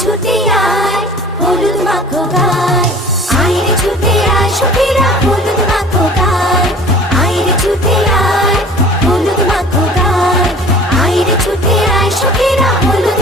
ছুটে আয় হলুদ মাখো গায়, আইরে ছুটে আয় সখীরা হলুদ মাখো গায়, আইরে ছুটে আয় হলুদ মাখো গায়, আইরে ছুটে আয় সখীরা হলুদ